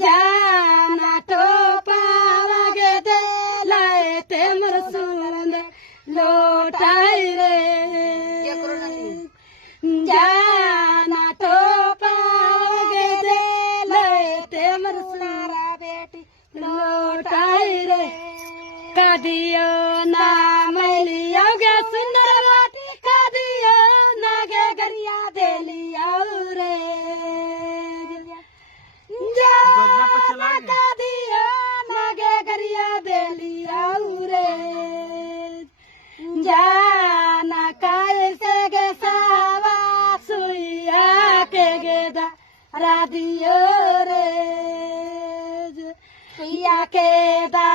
जाना तो पावागे दे लाए ते मर सुंदर लोटाई रे जाना तो पावागे दे लाए ते मर सुंदर बेटी लोटाई रे कादियो ना मैलिया गे सुंदर बेटी कादियो ना गे गरिया दे लिया रे जाना कैसे गे सावा सुइया के गेदा राधियो रे सुइया के दा